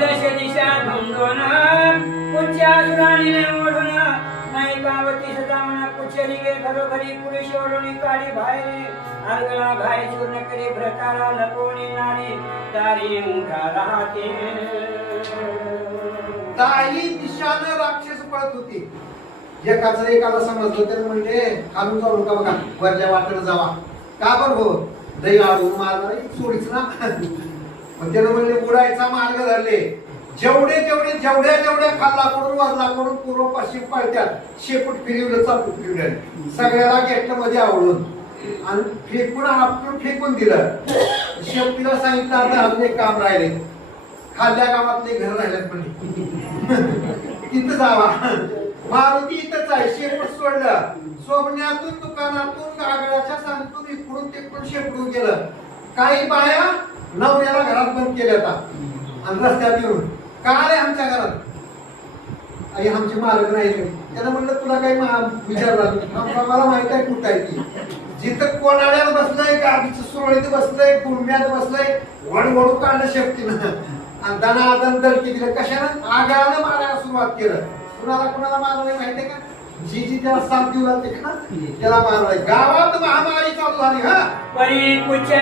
दश दिशा धुंदोन कुच्यासुराने ओढून नायिकावती सदामना कुचली गे घरोघरी पुरुष ओढून काढी बाहेर अंगला घाय चूर्ण करी भ्रताला लपवणी नारी दारी मुठा राहते. दाही दिशानं राक्षस पळत होती. एकाला समजलं तर म्हणजे खालून जाऊ नका बघा, वरच्या वाटेला जावा. का बरं हो, दही आडून मारणार सोडीच ना. मग त्यानं म्हणले उडायचा मार्ग धरले. जेवढ्या खाल्लाकडून वरलाकडून पूर्व पश्चिम पळत्यात. शेपूट फिरवलं, चापूट फिरवलं, सगळ्याला गेट मध्ये आवडून आणि फेकून आपलं फेकून दिलं. शेपटीला सांगितलं आता अजून एक काम राहिले, खाल्ल्या गावातले घर राहिल्यात म्हणजे तिथं जावा. मारुती इथंच आहे. शेपूट सोडलं, सोबण्यातून दुकानातून आगळ्याच्या सांगतून इकडून तिकडून शेपटून गेलं. काही बाया नवऱ्याला घरात बंद केल्या आणि रस्त्यात येऊन का आले आमच्या घरात, आई आमचे मालक नाही. त्यानं म्हणलं तुला काही विचारलं, मला माहित आहे कुठं आहे ती. जिथं कोणाड्यात बसलंय, गाडीचं सुरळीत बसलंय, कुंड्यात बसलंय, वडवडू काढलं शेपटीनं आणि दणादण दळकी दिलं. कशानं? आगानं मारायला सुरुवात केलं. कुणाला मारलंय माहितीये का? जी त्याला साथ देऊ लागते का त्याला मारलंय. गावात महामारी चालू झाली. हा परी कुच्या